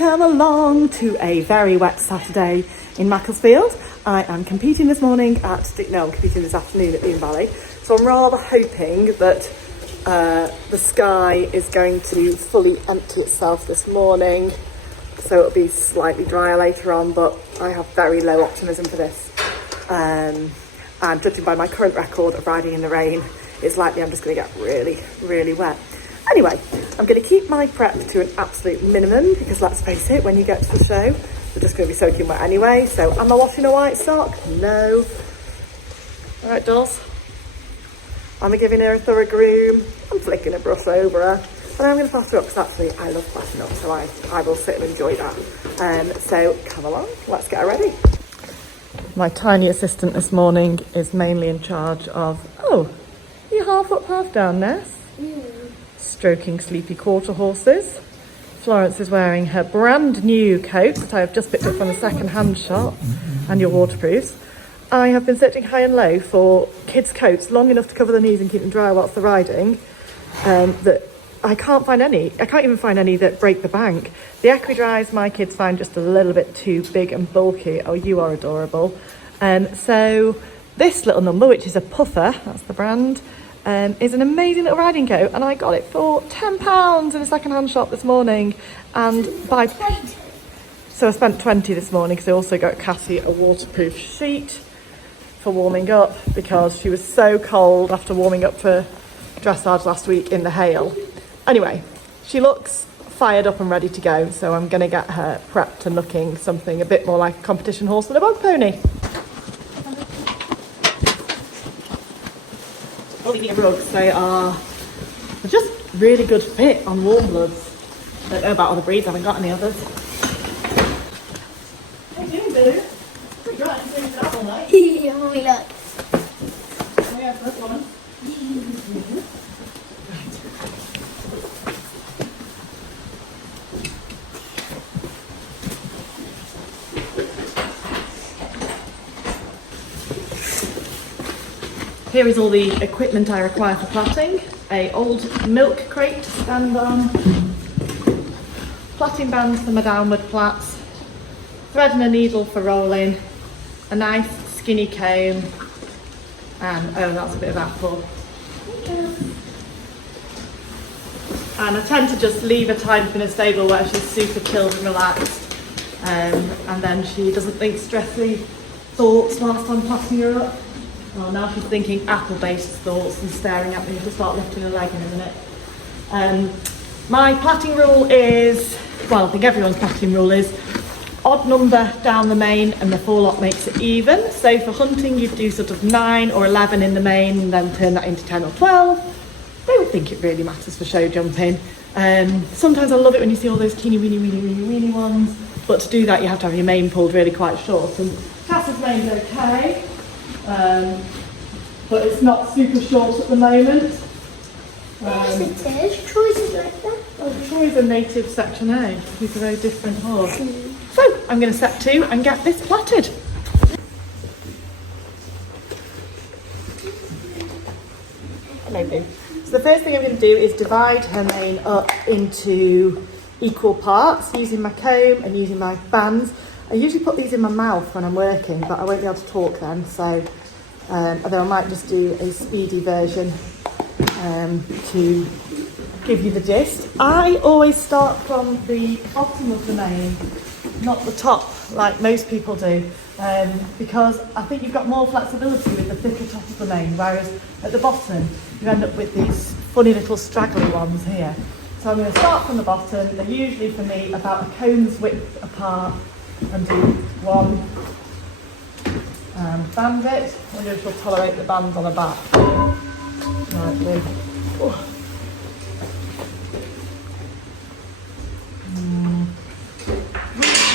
Welcome along to a very wet Saturday in Macclesfield. I am competing this morning I'm competing this afternoon at Dean Valley. So I'm rather hoping that the sky is going to fully empty itself this morning. So it'll be slightly drier later on, but I have very low optimism for this. And judging by my current record of riding in the rain, it's likely I'm just going to get really, really wet. Anyway, I'm going to keep my prep to an absolute minimum because let's face it, when you get to the show, they're just going to be soaking wet anyway. So am I washing a white sock? No. All right, dolls. Am I giving her a thorough groom? I'm flicking a brush over her. But I'm going to plaster up because actually I love plastering up, so I will sit and enjoy that. So come along, let's get her ready. My tiny assistant this morning is mainly in charge of, you half up, half down, Ness? Stroking sleepy quarter horses. Florence is wearing her brand new coat that I have just picked up from the second-hand shop, and your waterproofs. I have been searching high and low for kids' coats long enough to cover the knees and keep them dry whilst they're riding, that I can't find any. I can't even find any that break the bank. The Equidries my kids find just a little bit too big and bulky. Oh, you are adorable. So this little number, which is a puffer, that's the brand, is an amazing little riding coat, and I got it for £10 in a second-hand shop this morning. And so I spent 20 this morning because I also got Cassie a waterproof sheet for warming up because she was so cold after warming up for dressage last week in the hail. Anyway, she looks fired up and ready to go, so I'm going to get her prepped and looking something a bit more like a competition horse than a bog pony. Rugs, they're just really good fit on warm bloods. I don't know about other breeds, I haven't got any others. How you doing, Billy? Pretty right, you've been out all night. Yeah, mommy, look. Oh yeah, first one. Here is all the equipment I require for plaiting. A old milk crate to stand on, plaiting bands for my downward plaits, thread and a needle for rolling, a nice skinny comb, and that's a bit of apple. And I tend to just leave her tied up in a stable where she's super chilled and relaxed, and then she doesn't think stressy thoughts whilst I'm plaiting her up. Well, now she's thinking apple-based thoughts and staring at me to start lifting her leg in a minute. My plaiting rule is, well, I think everyone's plaiting rule is, odd number down the mane and the forelock makes it even. So for hunting, you'd do sort of 9 or 11 in the mane and then turn that into 10 or 12. Don't think it really matters for show jumping. Sometimes I love it when you see all those teeny weeny ones, but to do that you have to have your mane pulled really quite short. And Cass's mane's okay. But it's not super short at the moment. Yes, it is. Troy's is like that. Oh, Troy's a native section A. He's a very different horse. So I'm going to set to and get this plaited. Hello, Boo. So the first thing I'm going to do is divide her mane up into equal parts using my comb and using my bands. I usually put these in my mouth when I'm working, but I won't be able to talk then, so although I might just do a speedy version to give you the gist. I always start from the bottom of the mane, not the top like most people do, because I think you've got more flexibility with the thicker top of the mane, whereas at the bottom you end up with these funny little straggly ones here. So I'm going to start from the bottom. They're usually for me about a comb's width apart, and do one and band it. I wonder if she'll tolerate the bands on the back. Lightly.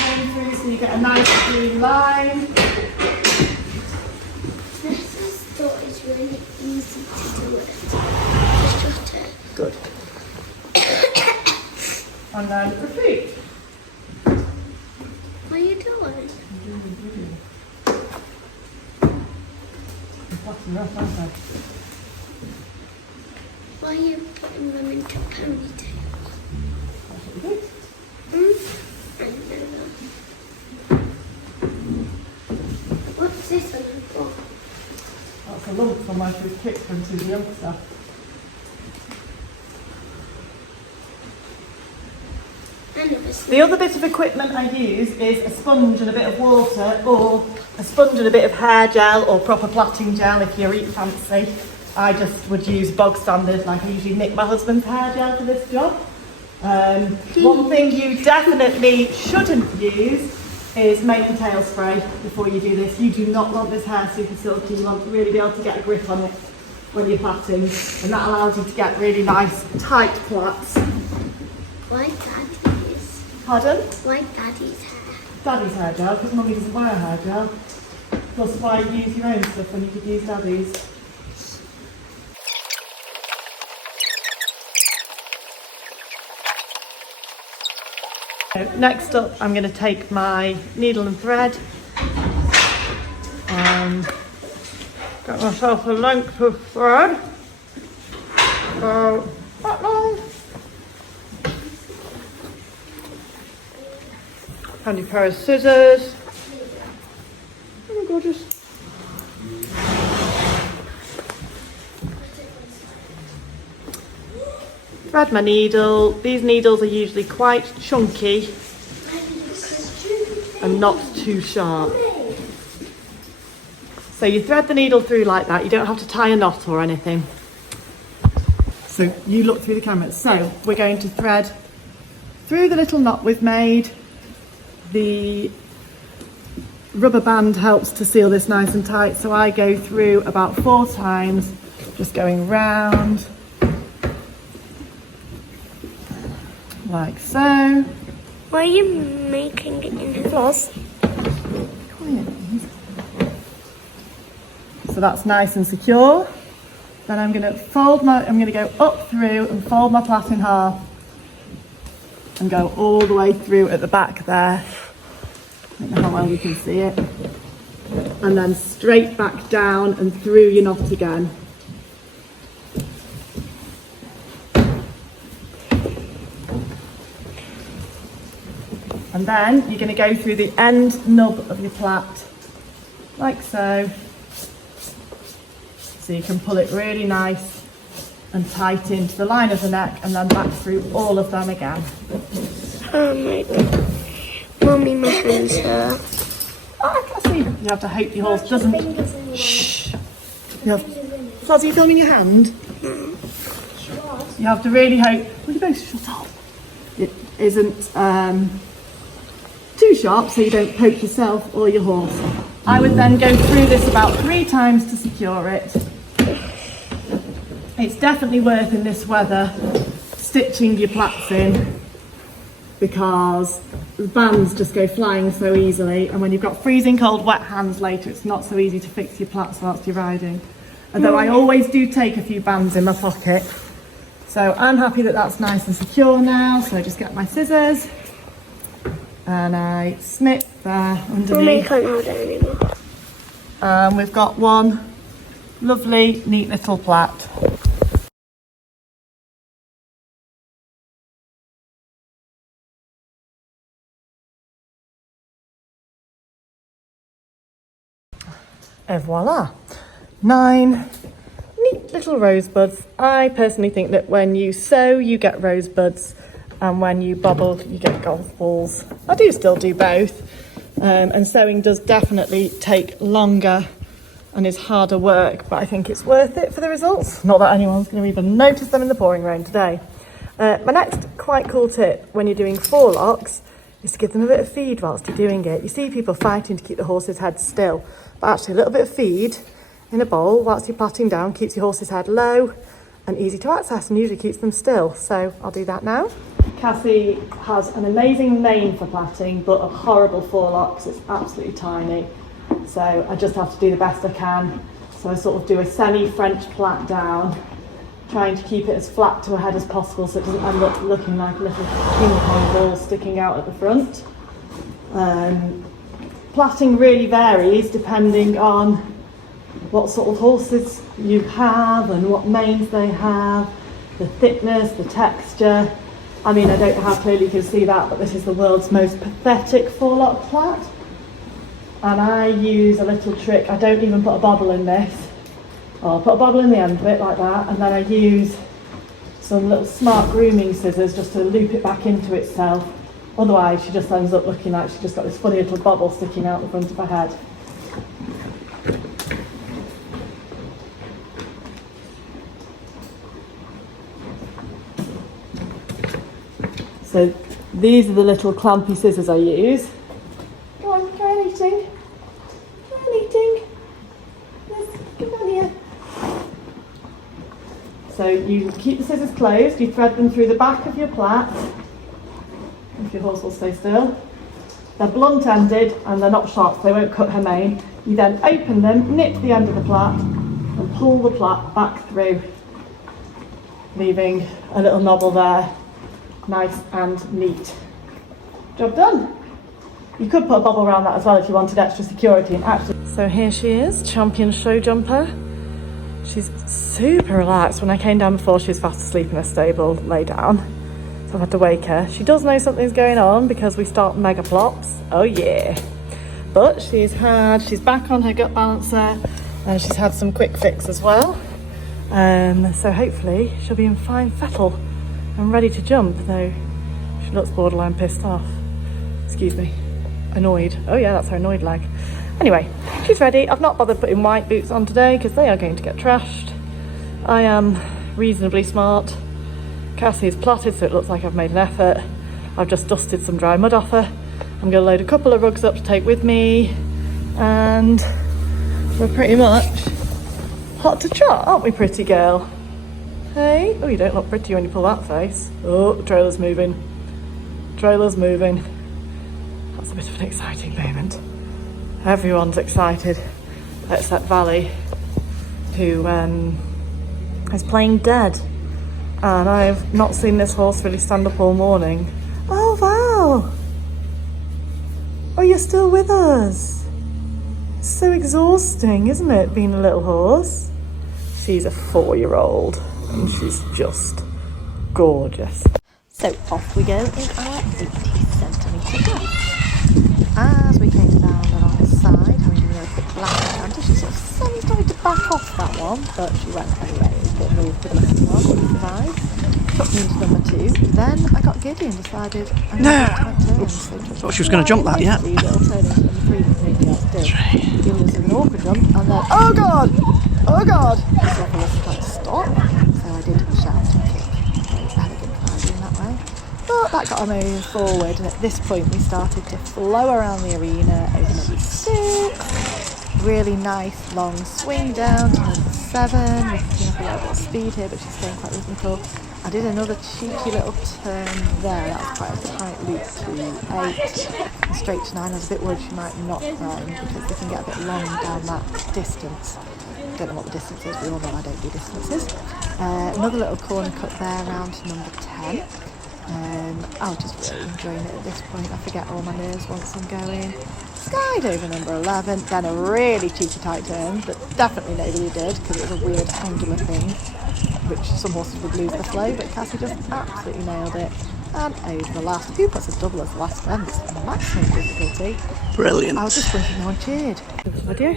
Comb through so you get a nice clean line. This thought is really easy to do it. Just jot it. Good. And then repeat. What are you doing? Why are you putting them into ponytails? the lumps on where she was kicked when she was a youngster. The other bit of equipment I use is a sponge and a bit of water, or a sponge and a bit of hair gel or proper plaiting gel if you're eat fancy. I just would use bog standard, like I usually nick my husband's hair gel for this job. One thing you definitely shouldn't use is mane and tail spray before you do this. You do not want this hair super silky. You want to really be able to get a grip on it when you're plaiting, and that allows you to get really nice tight plaits. Why Daddy's? Pardon? Why Daddy's hair? Daddy's hair gel, because Mummy doesn't buy a hair gel. Plus why use your own stuff when you could use Daddy's. So next up, I'm going to take my needle and thread and get myself a length of thread. So that long. Handy pair of scissors. Oh my gorgeous. Thread my needle. These needles are usually quite chunky and not too sharp. So you thread the needle through like that. You don't have to tie a knot or anything. So you look through the camera. So we're going to thread through the little knot we've made. The rubber band helps to seal this nice and tight, so I go through about 4 times, just going round like so. Why are you making it in the floss? So that's nice and secure. Then I'm going to go up through and fold my plait in half and go all the way through at the back there. I don't know how well you can see it. And then straight back down and through your knot again. And then you're going to go through the end nub of your plait, like so. So you can pull it really nice and tight into the line of the neck, and then back through all of them again. Oh my God. Mummy, my hands hurt. Oh, I can see. You have to hope your horse doesn't. Shh. Flaz, are you filming your hand? You have to really hope. Will you both shut up? It isn't too sharp, so you don't poke yourself or your horse. I would then go through this about 3 times to secure it. It's definitely worth in this weather stitching your plaits in, because the bands just go flying so easily, and when you've got freezing cold wet hands later, it's not so easy to fix your plaits whilst you're riding. Although I always do take a few bands in my pocket. So I'm happy that that's nice and secure now, so I just get my scissors and I snip there underneath. Mummy can't hold it anymore. We've got one lovely neat little plait. Et voila, 9 neat little rosebuds. I personally think that when you sew, you get rosebuds, and when you bobble, you get golf balls. I do still do both, and sewing does definitely take longer and is harder work, but I think it's worth it for the results. Not that anyone's going to even notice them in the pouring rain today. My next quite cool tip when you're doing forelocks is to give them a bit of feed whilst you're doing it. You see people fighting to keep the horse's head still, but actually a little bit of feed in a bowl whilst you're plaiting down keeps your horse's head low and easy to access, and usually keeps them still. So I'll do that now. Cassie has an amazing mane for plaiting, but a horrible forelocks. It's absolutely tiny. So I just have to do the best I can. So I sort of do a semi-French plait down, trying to keep it as flat to a head as possible so it doesn't end up looking like a little ping pong ball sticking out at the front. Plaiting really varies depending on what sort of horses you have and what manes they have, the thickness, the texture. I mean, I don't know how clearly you can see that, but this is the world's most pathetic forelock plait. And I use a little trick. I don't even put a bobble in this. I'll put a bobble in the end of it like that, and then I use some little smart grooming scissors just to loop it back into itself. Otherwise she just ends up looking like she's just got this funny little bobble sticking out the front of her head. So these are the little clampy scissors I use. Go on, carry on eating. Carry on eating. Yes, come on here. So you keep the scissors closed, you thread them through the back of your plait, if your horse will stay still. They're blunt ended and they're not sharp, so they won't cut her mane. You then open them, nip the end of the plait and pull the plait back through, leaving a little knobble there, nice and neat. Job done. You could put a bobble around that as well if you wanted extra security. And actually, so here she is, champion show jumper. She's super relaxed. When I came down before, she was fast asleep in her stable, lay down. So I've had to wake her. She does know something's going on because we start mega plops. Oh yeah. But she's back on her gut balancer and she's had some quick fix as well. So hopefully she'll be in fine fettle and ready to jump, though she looks borderline pissed off. Excuse me. Annoyed. Oh yeah, that's her annoyed leg. Anyway, she's ready. I've not bothered putting white boots on today because they are going to get trashed. I am reasonably smart. Cassie is plotted, so it looks like I've made an effort. I've just dusted some dry mud off her. I'm going to load a couple of rugs up to take with me, and we're pretty much hot to trot, aren't we, pretty girl? Hey? Oh, you don't look pretty when you pull that face. Oh, the trailer's moving. Trailer's moving. That's a bit of an exciting moment. Everyone's excited except Valley, who is playing dead. And I've not seen this horse really stand up all morning. Oh, Val! Oh, you're still with us. It's so exhausting, isn't it, being a little horse? She's a 4-year-old and she's just gorgeous. So off we go in our 80cm dress. As we came down along the side, having given her a quick black advantage, she sort of semi-started to back off that one, but she went anyway. It was a bit of a good-looking one, but we survived. Took me into number 2. Then I got giddy and decided I'm going to tight turns. So thought she was going to jump that, yeah. Little turn into number 3 with maybe else did. It was an awkward jump, and then, oh God! Oh God! This level was trying to stop, so I did shout and kick. Very elegant by doing that way. But that got her moving forward, and at this point we started to flow around the arena over number 6. Really nice long swing down to number 7. We're picking up a little bit of speed here, but she's staying quite rhythmical. I did another cheeky little turn there. That was quite a tight loop to 8 and straight to 9. I was a bit worried she might not run because they can get a bit long down that distance. I don't know what the distance is, we all know I don't do distances. Another little corner cut there around to number 10. I was just really enjoying it at this point. I forget all my nerves once I'm going. Skied over number 11, then a really cheeky tight turn that definitely nobody did because it was a weird angular thing, which some horses would lose the flow, but Cassie just absolutely nailed it. And over the last, who puts a double as the last fence? Maximum difficulty. Brilliant. I was just thinking no one cheered. Video.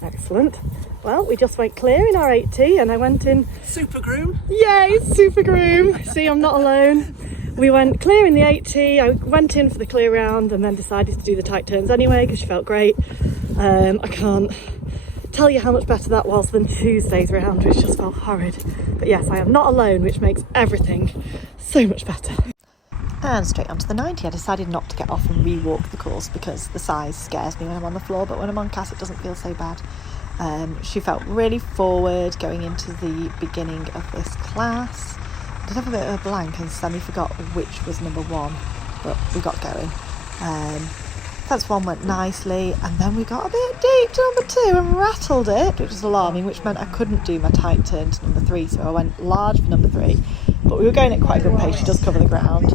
Excellent. Well, we just went clear in our 80 and I went in... Super groom. Yay, super groom. See, I'm not alone. We went clear in the 80, I went in for the clear round and then decided to do the tight turns anyway because she felt great. I can't tell you how much better that was than Tuesday's round, which just felt horrid. But yes, I am not alone, which makes everything so much better. And straight onto the 90, I decided not to get off and re-walk the course because the size scares me when I'm on the floor, but when I'm on Cass it doesn't feel so bad. She felt really forward going into the beginning of this class. I did have a bit of a blank and semi-forgot which was number 1, but we got going. Fence 1 went nicely, and then we got a bit deep to number 2 and rattled it, which was alarming, which meant I couldn't do my tight turn to number 3, so I went large for number 3. But we were going at quite a good pace, she does cover the ground.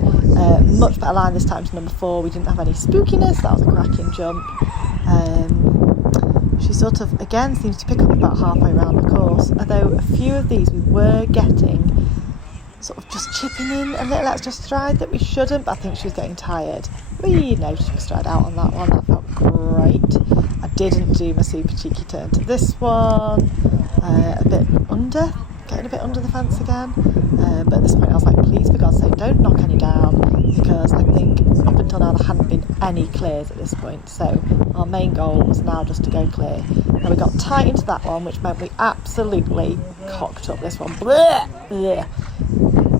Much better line this time to number 4, we didn't have any spookiness, that was a cracking jump. She sort of, again, seems to pick up about halfway around the course, although a few of these we were getting sort of just chipping in a little extra stride that we shouldn't, but I think she was getting tired. We took a stride out on that one, that felt great. I didn't do my super cheeky turn to this one. a bit under, getting a bit under the fence again. But at this point I was like, please for God's sake don't knock any down, because I think up until now there hadn't been any clears at this point. So our main goal was now just to go clear. And we got tight into that one, which meant we absolutely cocked up this one. Blech, blech.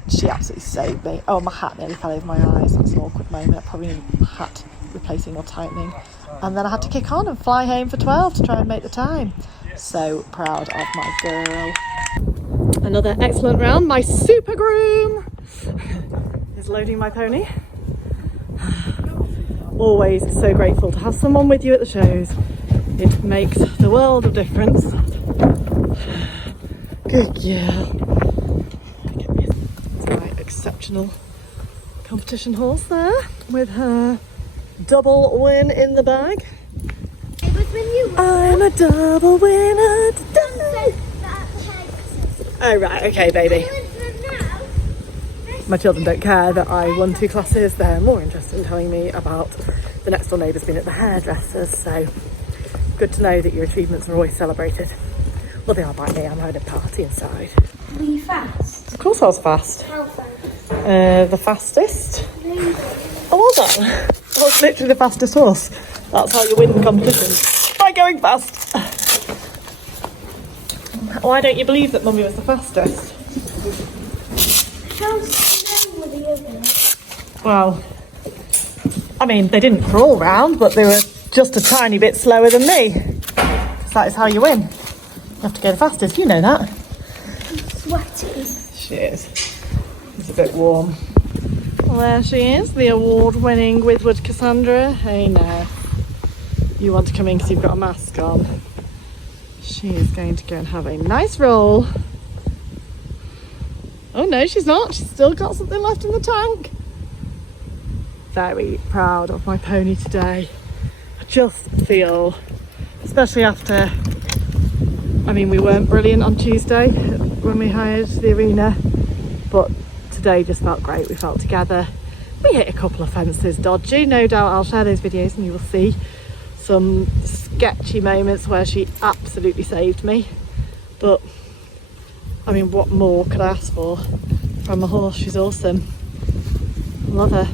She absolutely saved me. Oh, my hat nearly fell over my eyes. That's an awkward moment. I probably need a hat replacing or tightening. And then I had to kick on and fly home for 12 to try and make the time. So proud of my girl. Another excellent round. My super groom is loading my pony. Always so grateful to have someone with you at the shows. It makes the world of difference. Good girl. It's my exceptional competition horse there with her double win in the bag. It was when you I'm a double winner today. Oh right, okay baby. My children don't care that I won 2 classes. They're more interested in telling me about the next door neighbour's been at the hairdressers. So good to know that your achievements are always celebrated. Well, they are by me. I'm having a party inside. Were you fast? Of course I was fast. How fast? The fastest. Oh, well done. I was literally the fastest horse. That's how you win competitions. By going fast. Why don't you believe that Mummy was the fastest? How slow were the others? Well, I mean, they didn't crawl round, but they were just a tiny bit slower than me. So that is how you win. You have to go the fastest, you know that. I'm sweaty. She is. It's a bit warm. Well, there she is, the award-winning Withwood Cassandra. Hey now. You want to come in because you've got a mask on. She is going to go and have a nice roll. Oh no, she's not. She's still got something left in the tank. Very proud of my pony today. I just feel, especially after, I mean, we weren't brilliant on Tuesday when we hired the arena, but today just felt great. We felt together. We hit a couple of fences dodgy. No doubt I'll share those videos and you will see some sketchy moments where she absolutely saved me. But I mean, what more could I ask for from a horse? She's awesome. Love her.